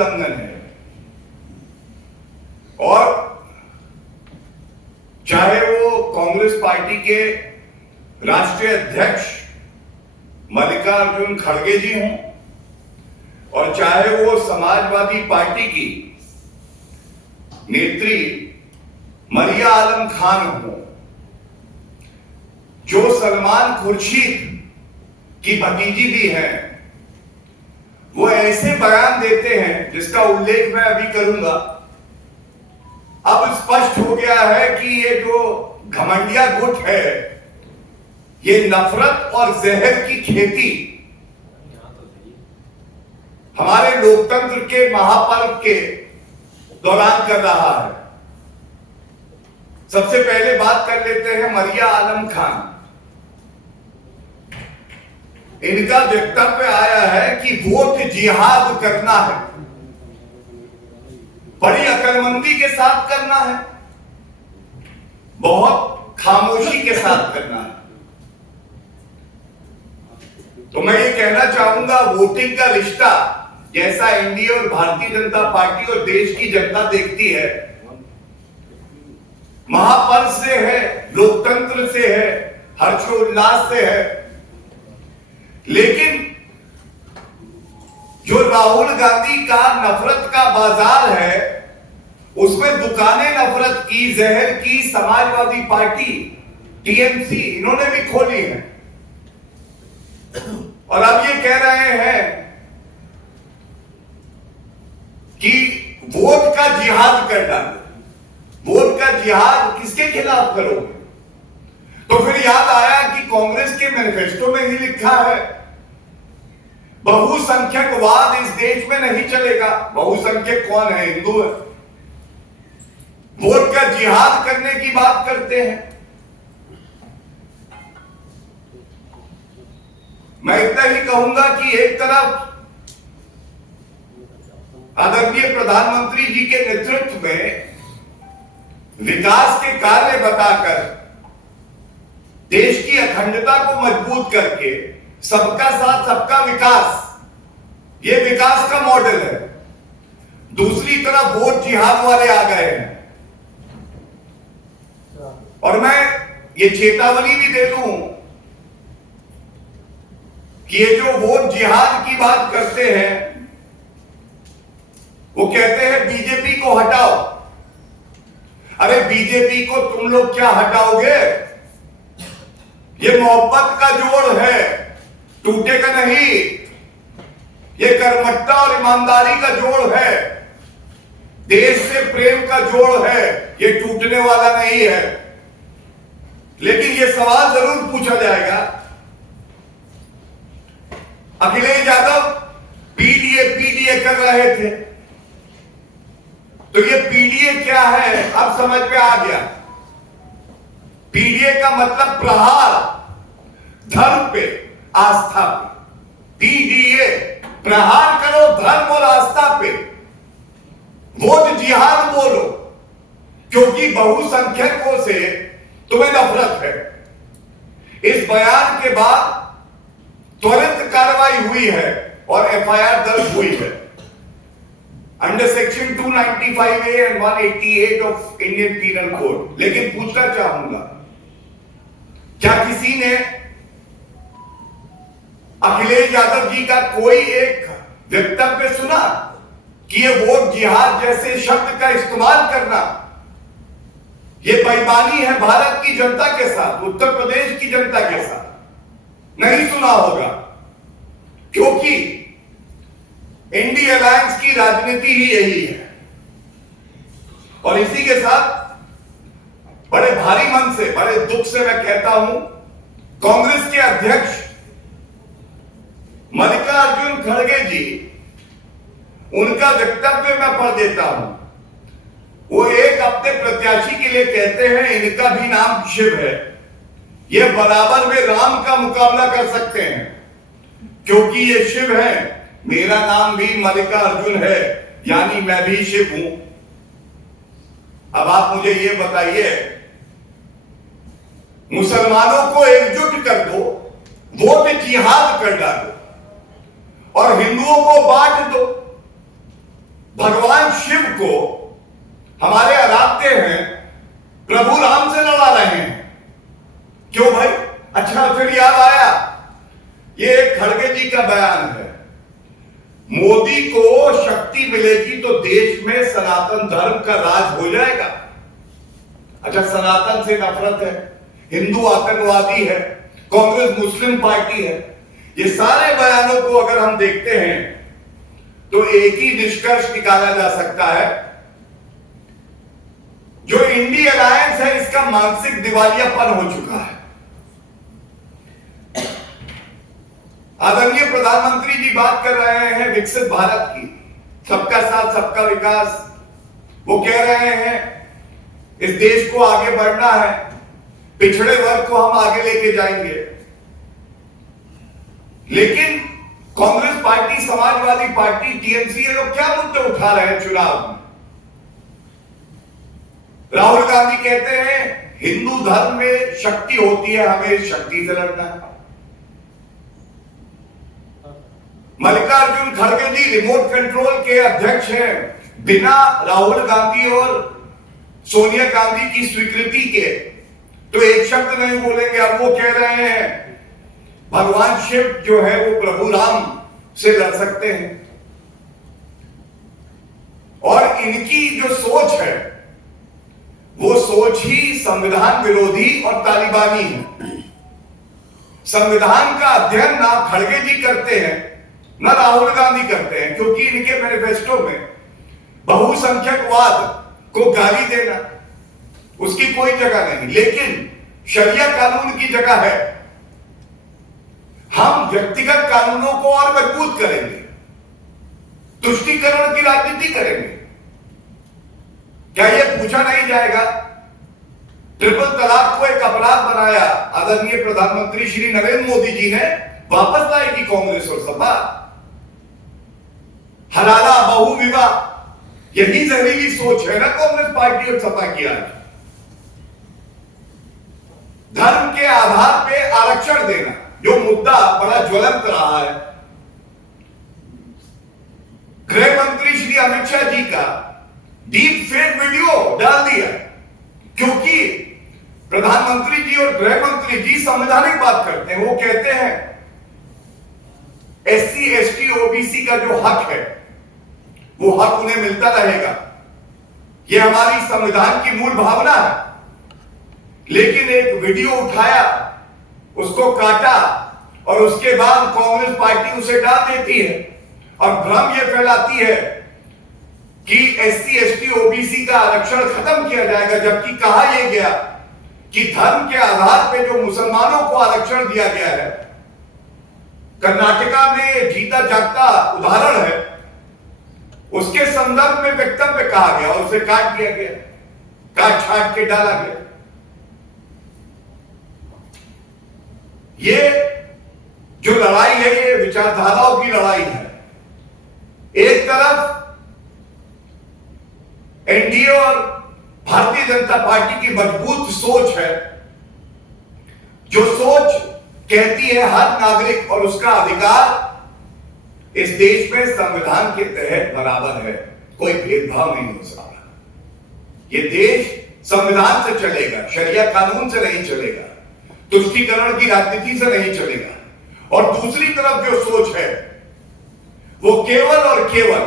उल्लंघन है। और चाहे वो कांग्रेस पार्टी के राष्ट्रीय अध्यक्ष मल्लिकार्जुन खड़गे जी हों और चाहे वो समाजवादी पार्टी की नेत्री मरिया आलम खान हो, जो सलमान खुर्शीद की भतीजी भी है, वो ऐसे बयान देते हैं जिसका उल्लेख मैं अभी करूंगा। अब स्पष्ट हो गया है कि ये जो घमंडिया गुट है, ये नफरत और जहर की खेती हमारे लोकतंत्र के महापर्व के दौरान कर रहा है। सबसे पहले बात कर लेते हैं मरिया आलम खान। इनका वक्तव्य आया है कि वोट जिहाद करना है, बड़ी अक्लमंदी के साथ करना है, बहुत खामोशी के साथ करना है। तो मैं ये कहना चाहूंगा, वोटिंग का रिश्ता जैसा एनडीए और भारतीय जनता पार्टी और देश की जनता देखती है, महापर्व से है, लोकतंत्र से है, हर्षोल्लास से है। लेकिन जो राहुल गांधी का नफरत का बाजार है, उसमें दुकानें नफरत की, जहर की समाजवादी पार्टी टीएमसी इन्होंने भी खोली है। और अब ये कह रहे हैं कि वोट का जिहाद कर डालो। वोट का जिहाद किसके खिलाफ करोगे? तो फिर याद आया कि कांग्रेस के मैनिफेस्टो में ही लिखा है, बहुसंख्यकवाद इस देश में नहीं चलेगा। बहुसंख्यक कौन है? हिंदू है। वोट का जिहाद करने की बात करते हैं। मैं इतना ही कहूंगा कि एक तरफ आदरणीय प्रधानमंत्री जी के नेतृत्व में विकास के कार्य बताकर, देश की अखंडता को मजबूत करके, सबका साथ सबका विकास, ये विकास का मॉडल है। दूसरी तरफ वोट जिहाद वाले आ गए हैं। और मैं ये चेतावनी भी दे दूं कि ये जो वोट जिहाद की बात करते हैं, वो कहते हैं बीजेपी को हटाओ। अरे बीजेपी को तुम लोग क्या हटाओगे? ये मोहब्बत का जोड़ है, टूटेगा नहीं। ये कर्मठता और ईमानदारी का जोड़ है, देश से प्रेम का जोड़ है, ये टूटने वाला नहीं है। लेकिन ये सवाल जरूर पूछा जाएगा, अखिलेश यादव पीडीए कर रहे थे, तो ये पीडीए क्या है अब समझ में आ गया। पीडीए का मतलब प्रहार, धर्म पे, आस्था पे। पीडीए प्रहार करो धर्म और आस्था पे। वोट जिहाद बोलो, क्योंकि बहुसंख्यकों से तुम्हें नफरत है। इस बयान के बाद त्वरित कार्रवाई हुई है और एफआईआर दर्ज हुई है under section 295A and 188 of Indian Penal Code. लेकिन पूछना चाहूंगा, क्या किसी ने अखिलेश यादव जी का कोई एक वक्तव्य सुना कि ये वोट जिहाद जैसे शब्द का इस्तेमाल करना ये बेईमानी है भारत की जनता के साथ, उत्तर प्रदेश की जनता के साथ? नहीं सुना होगा, क्योंकि इंडिया अलायंस की राजनीति ही यही है। और इसी के साथ बड़े भारी मन से, बड़े दुख से मैं कहता हूं, कांग्रेस के अध्यक्ष मल्लिकार्जुन खड़गे जी, उनका वक्तव्य मैं पढ़ देता हूं। वो एक अपने प्रत्याशी के लिए कहते हैं, इनका भी नाम शिव है, ये बराबर में राम का मुकाबला कर सकते हैं, क्योंकि ये शिव है, मेरा नाम भी मल्लिकार्जुन है, यानी मैं भी शिव हूं। अब आप मुझे ये बताइए, मुसलमानों को एकजुट कर दो, वोट जिहाद कर डालो और हिंदुओं को बांट दो। भगवान शिव को हमारे आराध्य हैं प्रभु राम से लड़ा रहे हैं। क्यों भाई? अच्छा, फिर याद आया, ये खड़गे जी का बयान है, मोदी को शक्ति मिलेगी तो देश में सनातन धर्म का राज हो जाएगा। अच्छा, सनातन से नफरत है, हिंदू आतंकवादी है, कांग्रेस मुस्लिम पार्टी है। ये सारे बयानों को अगर हम देखते हैं तो एक ही निष्कर्ष निकाला जा सकता है, जो इंडी अलायंस है इसका मानसिक दिवालियापन हो चुका है। आदरणीय प्रधानमंत्री जी बात कर रहे हैं विकसित भारत की, सबका साथ सबका विकास। वो कह रहे हैं इस देश को आगे बढ़ना है, पिछड़े वर्ग को हम आगे लेके जाएंगे। लेकिन Congress party, Samajwadi party, TMC, ये लोग क्या मुद्दे उठा रहे हैं चुनाव में? राहुल गांधी कहते हैं हिंदू धर्म में शक्ति होती है, हमें शक्ति से लड़ना है। मल्लिकार्जुन खड़गे जी रिमोट कंट्रोल के अध्यक्ष हैं, बिना राहुल गांधी और सोनिया गांधी की स्वीकृति के तो एक शब्द नहीं बोलेंगे। अब वो कह रहे हैं भगवान शिव जो है वो प्रभु राम से लड़ सकते हैं। और इनकी जो सोच है वो सोच ही संविधान विरोधी और तालिबानी है। संविधान का अध्ययन ना खड़गे जी करते हैं ना राहुल गांधी करते हैं, क्योंकि इनके मैनिफेस्टो में बहुसंख्यकवाद को गाली देना उसकी कोई जगह नहीं, लेकिन शरिया कानून की जगह है। हम व्यक्तिगत कानूनों को और मजबूत करेंगे, तुष्टीकरण की राजनीति करेंगे। क्या यह पूछा नहीं जाएगा? ट्रिपल तलाक को एक अपराध बनाया आदरणीय प्रधानमंत्री श्री नरेंद्र मोदी जी ने, वापस लाएगी कांग्रेस और सपा। हलाला बहु विवाह, यही जहरीली सोच है ना कांग्रेस पार्टी और सपा की आज। धर्म के आधार पे आरक्षण देना जो मुद्दा बड़ा ज्वलंत रहा है। गृह मंत्री श्री अमित शाह जी का डीप फेक वीडियो डाल दिया, क्योंकि प्रधानमंत्री जी और गृह मंत्री जी संवैधानिक बात करते हैं। वो कहते हैं एससी एसटी ओबीसी का जो हक है वो हक उन्हें मिलता रहेगा, ये हमारी संविधान की मूल भावना है। लेकिन एक वीडियो उठाया, उसको काटा और उसके बाद कांग्रेस पार्टी उसे डाल देती है और भ्रम यह फैलाती है कि एससी एसटी ओबीसी का आरक्षण खत्म किया जाएगा, जबकि कहा यह गया कि धर्म के आधार पर जो मुसलमानों को आरक्षण दिया गया है, कर्नाटका में जीता जागता उदाहरण है, उसके संदर्भ में वक्तव्य कहा गया और उसे काट दिया गया, काट छाट के डाला गया। ये जो लड़ाई है ये विचारधाराओं की लड़ाई है। एक तरफ एनडीए और भारतीय जनता पार्टी की मजबूत सोच है, जो सोच कहती है हर नागरिक और उसका अधिकार इस देश में संविधान के तहत बराबर है, कोई भेदभाव नहीं हो सकता। ये देश संविधान से चलेगा, शरिया कानून से नहीं चलेगा, तुष्टीकरण की राजनीति से नहीं चलेगा। और दूसरी तरफ जो सोच है वो केवल और केवल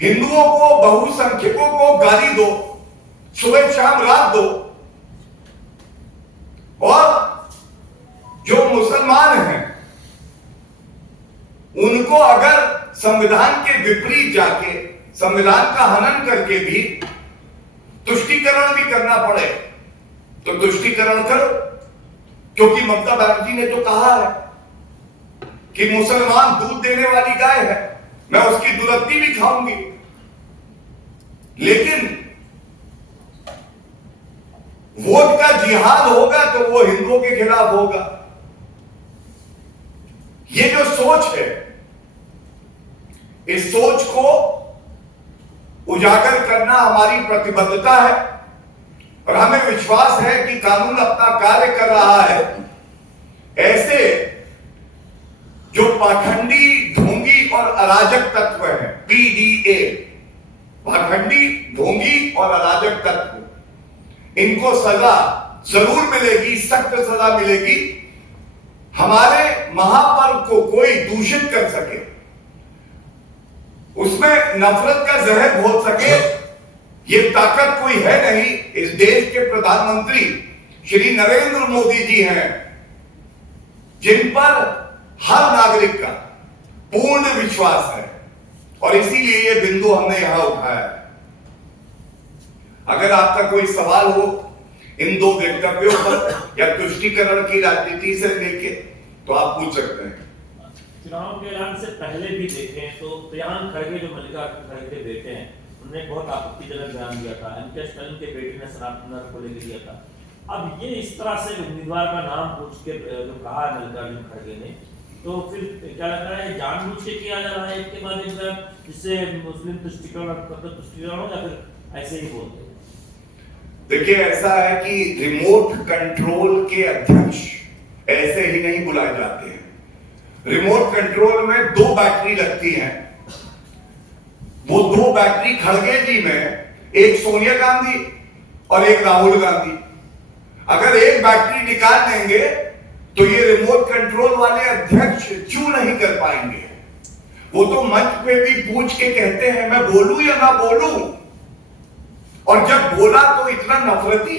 हिंदुओं को, बहुसंख्यकों को गाली दो, सुबह शाम रात दो, और जो मुसलमान हैं उनको अगर संविधान के विपरीत जाके संविधान का हनन करके भी तुष्टीकरण भी करना पड़े तो तुष्टीकरण करो, क्योंकि ममता बनर्जी ने तो कहा है कि मुसलमान दूध देने वाली गाय है, मैं उसकी दुलत्ती भी खाऊंगी। लेकिन वोट का जिहाद होगा तो वो हिंदुओं के खिलाफ होगा। ये जो सोच है, इस सोच को उजागर करना हमारी प्रतिबद्धता है और हमें विश्वास है कि कानून अपना कार्य कर रहा है। ऐसे जो पाखंडी, ढोंगी और अराजक तत्व हैं, पीडी DDA, पाखंडी, ढोंगी और अराजक तत्व, इनको सजा जरूर मिलेगी, सख्त सजा मिलेगी। हमारे महापर्व को कोई दूषित कर सके, उसमें नफरत का जहर घोल सके, ये ताकत कोई है नहीं। इस देश के प्रधानमंत्री श्री नरेंद्र मोदी जी हैं, जिन पर हर नागरिक का पूर्ण विश्वास है, और इसीलिए ये बिंदु हमने यहां उठाया है। अगर आपका कोई सवाल हो इन दो वक्तव्यों पर या तुष्टीकरण की राजनीति से लेके, तो आप पूछ सकते हैं। चुनाव के ऐलान से पहले भी देखें तो प्रियांक खड़गे जो मल्लिकार्जुन खड़गे के बेटे हैं, उन्होंने बहुत आपत्तिजनक बयान दिया था। एम.के. स्टालिन के बेटे ने सनातन को लेकर दिया था। अब ये इस तरह से उम्मीदवार का नाम पूछ के जो कहा है मल्लिकार्जुन खड़गे ने, तो फिर क्या लग रहा है जानबूझ के किया जा रहा है इसके माध्यम से, जिससे मुस्लिम तुष्टीकरण हो, या फिर ऐसे ही बोलते हैं? देखिए, ऐसा है कि रिमोट कंट्रोल के अध्यक्ष ऐसे ही नहीं बुलाए जाते हैं। रिमोट कंट्रोल में 2 बैटरी लगती हैं। वो 2 बैटरी खड़गे जी में, एक सोनिया गांधी और एक राहुल गांधी। अगर एक बैटरी निकाल देंगे तो ये रिमोट कंट्रोल वाले अध्यक्ष क्यों नहीं कर पाएंगे? वो तो मंच पे भी पूछ के कहते हैं मैं बोलूं या ना बोलूं, और जब बोला तो इतना नफरती,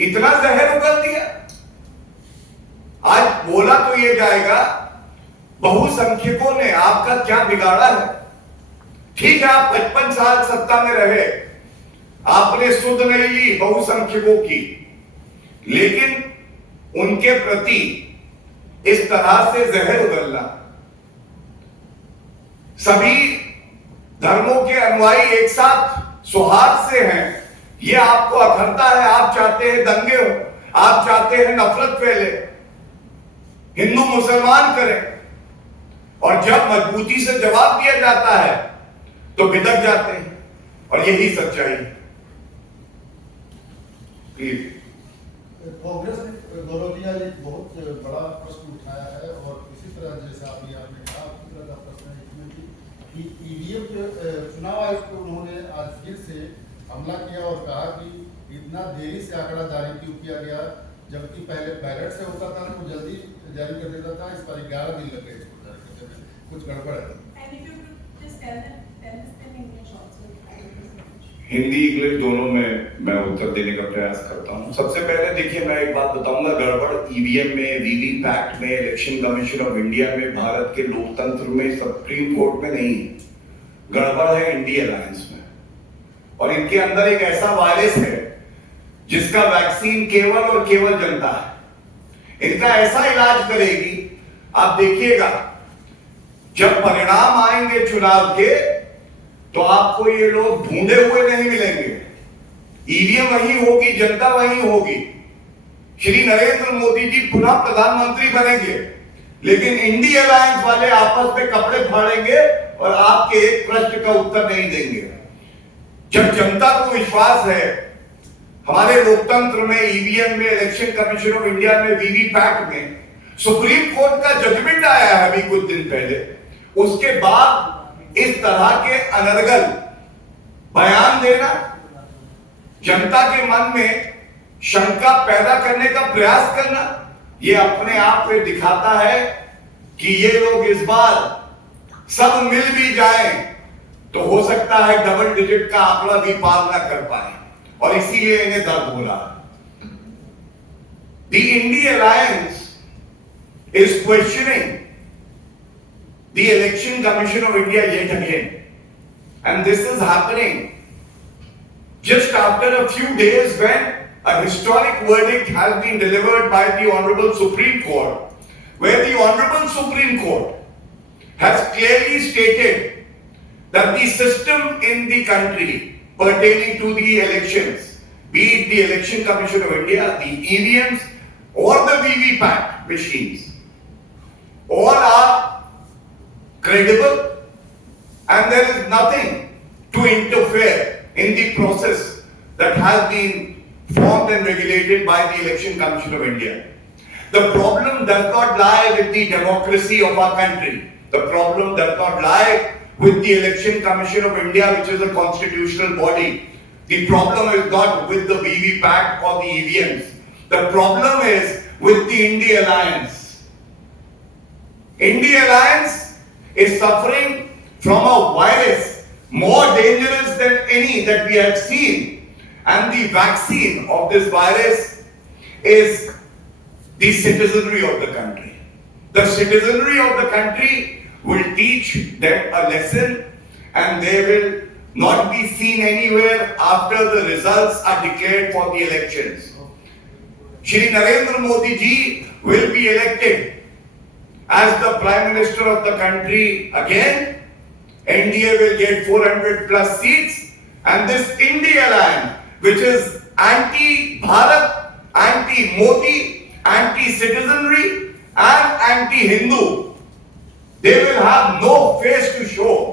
इतना जहर उगल दिया। आज बोला तो ये जाएगा बहुसंख्यकों ने आपका क्या बिगाड़ा है? ठीक है, आप 55 साल सत्ता में रहे, आपने सुध नहीं ली बहुसंख्यकों की, लेकिन उनके प्रति इस तरह से जहर उगलना, सभी धर्मों के अनुयायी एक साथ सौहार्द से हैं, ये आपको अखरता है। आप चाहते हैं दंगे हो, आप चाहते हैं नफरत फैले, हिंदू मुसलमान करें, और जब मजबूती से जवाब दिया जाता है तो बिदक जाते हैं, और यही सच्चाई है। कांग्रेस ने गौरव जी आज एक बहुत बड़ा प्रश्न उठाया है, और इसी तरह जैसा आपने कहा उसी तरह का प्रश्न है इसमें कि ईवीएम चुनाव आयोग को उन्होंने आज फिर से हमला किया और कहा कि इतना देरी से आंकड़ा जारी क्यों किया गया, जबकि पहले बैलेट से होता था ना, वो जल्दी जारी कर देता था, इस पर 11 दिन लग गए इसको जारी करने में, कुछ गड़बड़ है। हिंदी इंग्लिश दोनों में मैं उत्तर देने का प्रयास करता हूं। सबसे पहले देखिए, मैं एक बात बताऊंगा, गड़बड़ ईवीएम में, वीवीपैट में, इलेक्शन कमीशन ऑफ इंडिया में, भारत के लोकतंत्र में, सुप्रीम कोर्ट में नहीं, गड़बड़ है इंडिया अलायंस में। और इनके अंदर एक ऐसा वायरस है जिसका वैक्सीन केवल और केवल जनता है। इनका ऐसा इलाज करेगी, आप देखिएगा, जब परिणाम आएंगे चुनाव के तो आपको ये लोग ढूंढे हुए नहीं मिलेंगे। ईवीएम वही होगी, जनता वही होगी। श्री नरेंद्र मोदी जी पुनः प्रधानमंत्री बनेंगे, लेकिन इंडिया अलायंस वाले आपस में कपड़े फाड़ेंगे और आपके एक प्रश्न का उत्तर नहीं देंगे। जब जनता को विश्वास है हमारे लोकतंत्र में, ईवीएम में, इलेक्शन कमीशन ऑफ इंडिया में, वीवीपैट में, सुप्रीम कोर्ट का जजमेंट आया है अभी कुछ दिन पहले, उसके बाद इस तरह के अनर्गल बयान देना, जनता के मन में शंका पैदा करने का प्रयास करना, यह अपने आप में दिखाता है कि ये लोग इस बार सब मिल भी जाएं तो हो सकता है डबल डिजिट का आंकड़ा भी पार ना कर पाए, और इसीलिए इन्हें दर्द हो रहा है। The India alliance is questioning the Election Commission of India yet again, and this is happening just after a few days when a historic verdict has been delivered by the Honorable Supreme Court, where the Honorable Supreme Court has clearly stated that the system in the country pertaining to the elections, be it the Election Commission of India, the EVMs or the VVPAT machines, all are credible, and there is nothing to interfere in the process that has been formed and regulated by the Election Commission of India. The problem does not lie with the democracy of our country. The problem does not lie with the Election Commission of India, which is a constitutional body. The problem is not with the VVPAT or the EVMs. The problem is with the India Alliance. India Alliance is suffering from a virus more dangerous than any that we have seen. And the vaccine of this virus is the citizenry of the country. The citizenry of the country will teach them a lesson, and they will not be seen anywhere after the results are declared for the elections. Shri Narendra Modi ji will be elected as the Prime Minister of the country again. NDA will get 400 plus seats, and this India Alliance, which is anti-Bharat, anti-Modi, anti-citizenry and anti-Hindu, they will have no face to show.